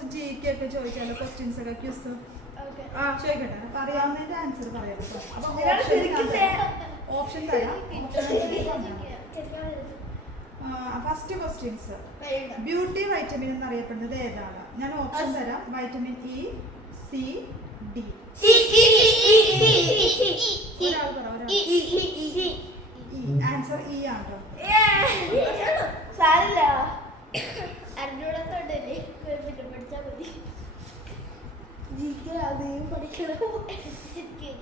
കുറച്ച് GK ഒക്കെ ചോദിച്ചാലോ, ക്വസ്റ്റ്യൻസ് ഒക്കെ ക്യൂസ് ചോദിക്കട്ടെ. പറയാവുന്നതിന്റെ ആൻസർ പറയാം. അപ്പൊ ഓപ്ഷൻ തരാം. ഫസ്റ്റ് ക്വസ്റ്റ്യൻസ്, ബ്യൂട്ടി വൈറ്റമിൻ എന്നറിയപ്പെടുന്നത് ഏതാണ്? ഞാൻ ഓപ്ഷൻ തരാം. Vitamin E, C, D. Answer E ആണോ?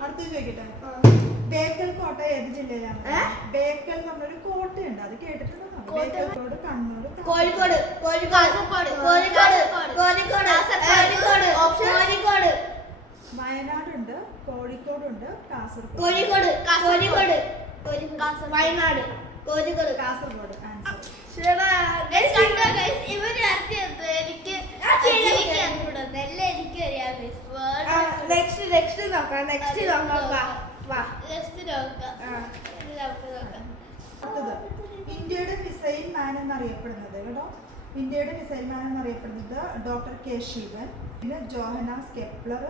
അടുത്ത് ചോദിക്കട്ടെ. ബേക്കൽ കോട്ട ഏത് ജില്ലയിലാണ്? ബേക്കൽ എന്ന് പറഞ്ഞൊരു കോട്ടയുണ്ട്, അത് കേട്ടിട്ടുണ്ടോ? ബേക്കൽ, കണ്ണൂർ, കോഴിക്കോട്, വയനാടുണ്ട്, കോഴിക്കോടുണ്ട്, കാസർഗോഡ്. വയനാട്, കോഴിക്കോട്, കാസർഗോഡ്. ആൻസർ നെക്സ്റ്റ് നോക്കാം. ഇന്ത്യയുടെ മിസൈൽ മാൻ എന്നറിയപ്പെടുന്നത് കേട്ടോ. ഇന്ത്യയുടെ മിസൈൽ മാൻ എന്നറിയപ്പെടുന്നത് ഡോക്ടർ കെ ശിവൻ, പിന്നെ ജോഹനാസ് കെപ്ലർ,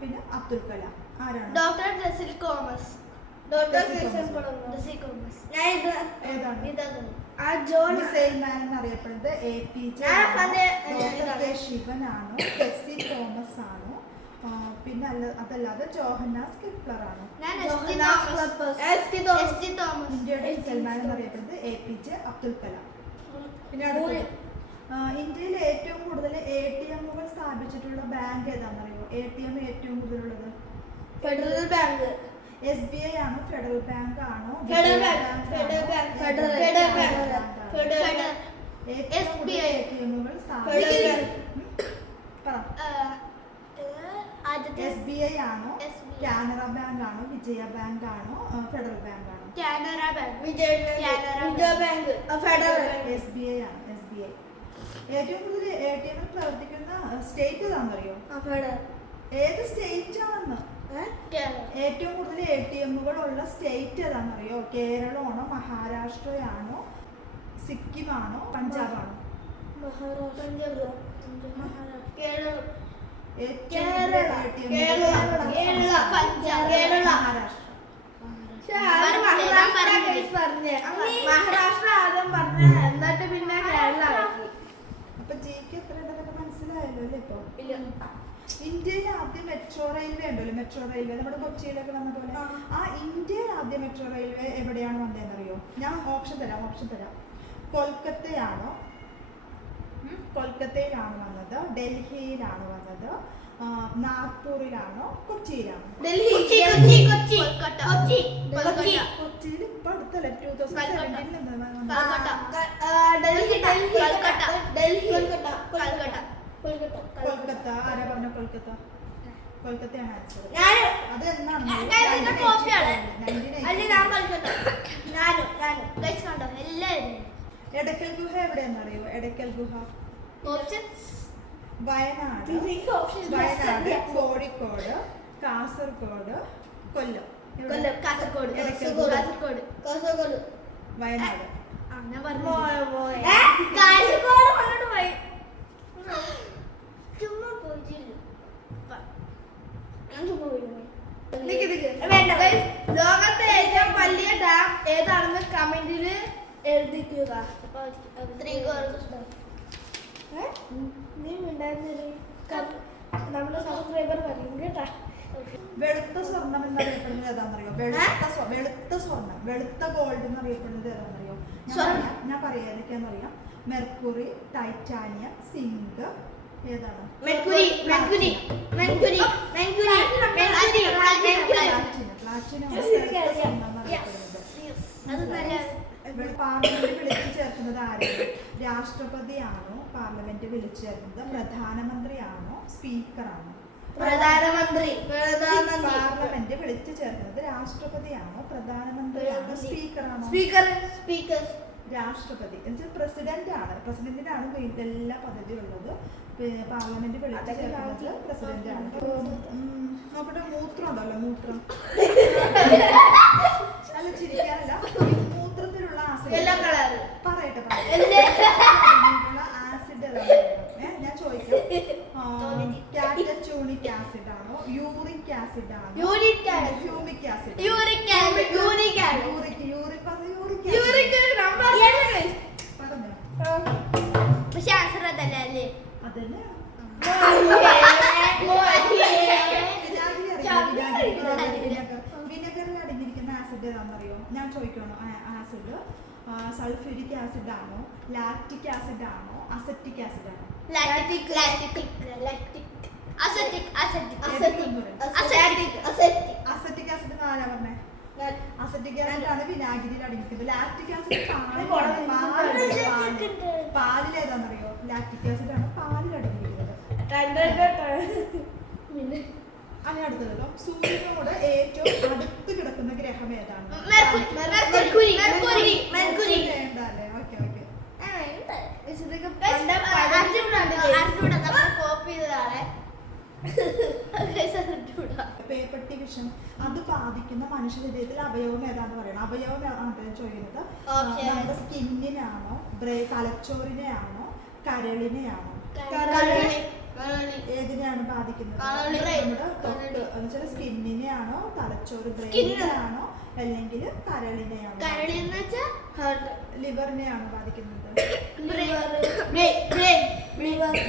പിന്നെ അബ്ദുൽ കലാം. ആരാണ്? ഡോക്ടർ ഡെസിൽ തോമസ്. മിസൈൽ മാൻ എന്നറിയപ്പെടുന്നത് APJ, ഡോക്ടർ കെ ശിവൻ ആണോ, ഡെസി തോമസ് ആണോ, പിന്നെ അതല്ലാതെ ജോഹന്നാസ് കെപ്ലർ ആണോ? ഇന്ത്യയുടെ മിസൈൽ മാൻ എന്നറിയപ്പെടുന്നത് APJ അബ്ദുൽ കലാം. പിന്നെ അടുത്തത്, ഇന്ത്യയിൽ ഏറ്റവും കൂടുതൽ ATMകൾ സ്ഥാപിച്ചിട്ടുള്ള ബാങ്ക് ഏതാണെന്നറിയോ? ATM ഏറ്റവും കൂടുതലുള്ളത് ഫെഡറൽ ബാങ്ക്. SBI ആണോ, ഫെഡറൽ ബാങ്ക് ആണോ? SBI ആണോ, കാനറ ബാങ്ക് ആണോ, വിജയ ബാങ്ക് ആണോ, ഫെഡറൽ ബാങ്ക് ആണോ? കാനറ ബാങ്ക്. വിജയ ബാങ്ക്. ഫെഡറൽ. SBI ആണ്. SBI. ഏറ്റവും കൂടുതൽ ATM പ്രവർത്തിക്കുന്ന സ്റ്റേറ്റ് ഏതാണെന്നറിയോ? ഏത് സ്റ്റേറ്റ് ആണെന്ന്? ഏറ്റവും കൂടുതൽ ATMകൾ ഉള്ള സ്റ്റേറ്റ് ഏതാണെന്നറിയോ? കേരളമാണോ, മഹാരാഷ്ട്രയാണോ, സിക്കിം ആണോ, പഞ്ചാബ് ആണോ? മഹാരാഷ്ട്ര ആദ്യം പറഞ്ഞ, എന്നിട്ട് പിന്നെ കേരള. അപ്പൊ GK എത്ര ഉണ്ടെന്നൊക്കെ മനസ്സിലായല്ലോ അല്ലേ? ഇപ്പൊ ഇന്ത്യയിൽ ആദ്യം മെട്രോ റെയിൽവേ ഉണ്ടല്ലോ, മെട്രോ റെയിൽവേ നമ്മുടെ കൊച്ചിയിലൊക്കെ വന്ന പോലെ. ആ ഇന്ത്യയിൽ ആദ്യം മെട്രോ റെയിൽവേ എവിടെയാണ് വന്നതെന്നറിയോ? ഞാൻ ഓപ്ഷൻ തരാം. കൊൽക്കത്തയാണോ, കൊൽക്കത്തയിലാണ് വന്നത്, ഡൽഹിയിലാണ് വന്നത്, നാഗ്പൂരിലാണോ, കൊച്ചിയിലാണോ? കൊച്ചിയിൽ ഇപ്പൊ അടുത്തല്ലേ, 2017. കൊൽക്കത്ത. ആരാ പറഞ്ഞ കൊൽക്കത്ത? കൊൽക്കത്തയാണ് ആൻസർ. അത് എന്നാണ്? എടക്കൽ ഗുഹ എവിടെയാണെന്നറിയോ? എടക്കൽ ഗുഹ വയനാട്, കോഴിക്കോട്, കാസർഗോഡ്, കൊല്ലം. വയനാട്. ലോകത്തെ ഏറ്റവും വലിയ ഡാം ഏതാണെന്ന് കമന്റിൽ എഴുതിക്കുക. നമ്മുടെ സബ്സ്ക്രൈബർ പറയും കേട്ടാ. വെളുത്ത സ്വർണം എന്നറിയപ്പെടുന്നത് ഏതാണെന്നറിയോ? വെളുത്ത സ്വർണം, വെളുത്ത ഗോൾഡ് എന്നറിയപ്പെടുന്നത് ഏതാണെന്നറിയോ? ഞാൻ പറയാം ഏതൊക്കെയാണെന്നറിയാം. Mercury, titanium, zinc. ഏതാണ്? പാർലമെന്റ് വിളിച്ചു ചേർക്കുന്നത് ആരാണ്? രാഷ്ട്രപതിയാണോ പാർലമെന്റ് വിളിച്ചു ചേർക്കുന്നത്? പ്രധാനമന്ത്രിയാണോ, സ്പീക്കറാണോ? പാർലമെന്റ് വിളിച്ചു ചേർക്കുന്നത് രാഷ്ട്രപതിയാണോ, പ്രധാനമന്ത്രിയാണോ, സ്പീക്കറാണോ? രാഷ്ട്രപതി എന്നുവെച്ചാൽ പ്രസിഡന്റ് ആണ്. പ്രസിഡന്റിനാണ് എല്ലാ പദ്ധതിയും ഉള്ളത്. പാർലമെന്റ് വിളിച്ചു ചേർക്കുന്നത് പ്രസിഡന്റ് ആണ്. നോക്കട്ടെ, മൂത്രം ഉണ്ടല്ലോ, മൂത്രം. അല്ല, ചിരിക്കാനല്ല. മൂത്രത്തിലുള്ള ആസിഡ് പറയട്ടെ. ആസിഡ് ഞാൻ ചോദിക്കാം. കാറ്റച്ചൂണിക് ആസിഡ് ആണോ യൂറിക് ആസിഡ് ആണോ uric acid humic acid uric acid uric acid uric uric number പറഞ്ഞോ പക്ഷെ ആൻസർ അതല്ലേ അതന്നെ വിനെഗറിൽ അടങ്ങിയിരിക്കുന്ന ആസിഡ് ഏതാണെന്നറിയോ? ഞാൻ ചോദിക്കണോ? ആസിഡ് സൾഫ്യൂരിക് ആസിഡ് ആണോ, ലാക്റ്റിക് ആസിഡ് ആണോ, അസറ്റിക് ആസിഡ് ആണോ? അസറ്റിക് ആസിഡ് ആരാ പറഞ്ഞേ? അസറ്റിക് ആസിഡ് ആണ് വിനാഗിരിയിൽ അടങ്ങിയിരിക്കുന്നത്. ലാക്റ്റിക് ആസിഡ് പാലിൽ ഏതാണെന്നറിയോ? ലാക്റ്റിക് ആസിഡ് ആണ് പാലിൽ അടങ്ങിയിരിക്കുന്നത്. അങ്ങനെ അടുത്തതല്ലോ, സൂര്യനോട് ഏറ്റവും അടുത്ത് കിടക്കുന്ന ഗ്രഹം ഏതാണ്? വേണ്ടല്ലേ? Okay okay. പേപ്പർ ഡിവിഷൻ അത് ബാധിക്കുന്ന മനുഷ്യ ശരീരത്തിലെ അവയവം ഏതാന്ന് പറയണം. അവയവം ആണ് ചോദിക്കുന്നത്. നമ്മുടെ സ്കിന്നിനാണോ, തലച്ചോറിനെയാണോ, കരളിനെയാണോ? ഏതിനെയാണ് ബാധിക്കുന്നത്? നമ്മുടെ ത്വക്ക് എന്നുവെച്ചാൽ സ്കിന്നിനെയാണോ, തലച്ചോറ് ബ്രെയിനിനെയാണോ, അല്ലെങ്കിൽ കരളിനെയാണോ? ലിവറിനെയാണോ ബാധിക്കുന്നത്?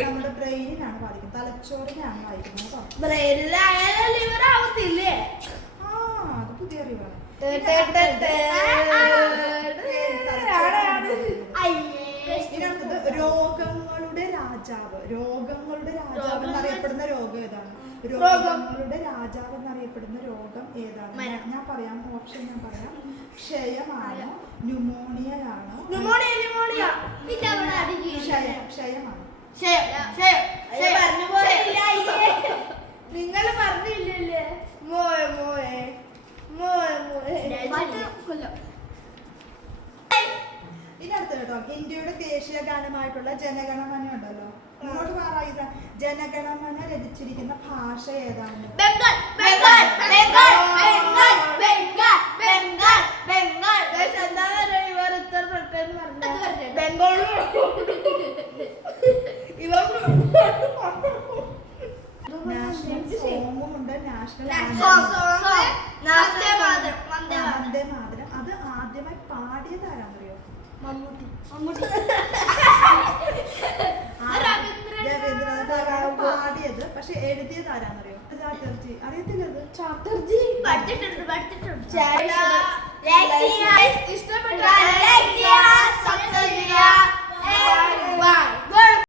നമ്മുടെ ബ്രെയിനിനാണ് ബാധിക്കുന്നത്, തലച്ചോറിനെയാണ് ബാധിക്കുന്നത്. ആ അത് പുതിയ അറിവാണ്. ഇതിനകത്ത് രോഗങ്ങളുടെ രാജാവ് എന്നറിയപ്പെടുന്ന രോഗം ഏതാണ്? രോഗങ്ങളുടെ രാജാവ് എന്നറിയപ്പെടുന്ന രോഗം ഏതാണ്? ഞാൻ പറയാം, ഓപ്ഷൻ ഞാൻ പറയാം. ക്ഷയമാണോ, ന്യൂമോണിയ ആണോ? ക്ഷയമാണ്. നിങ്ങൾ പറഞ്ഞില്ലല്ലേ മോയെ മോയെ മോയെ മോയെ. ഇതിനടുത്ത് കേട്ടോ, ഇന്ത്യയുടെ ദേശീയ ഗാനമായിട്ടുള്ള ജനഗണമന ഉണ്ടല്ലോ, ഇങ്ങോട്ട് പറയുക. ജനഗണമന രചിച്ചിരിക്കുന്ന ഭാഷ ഏതാണ്? നാഷണൽ സോങ്ങും ഉണ്ട്, നാഷണൽ വന്ദേ മാതരം. അത് ആദ്യമായി പാടിയത് ആരാന്നറിയോ? രവീന്ദ്രനാഥ് ടാഗോർ പാടിയത്. പക്ഷെ എഴുതിയത് ആരാന്നറിയോ? ചാറ്റർജി. അറിയത്തില്ലത്? ചാറ്റർജി പഠിച്ചിട്ടുണ്ട്. ഇഷ്ടപ്പെട്ട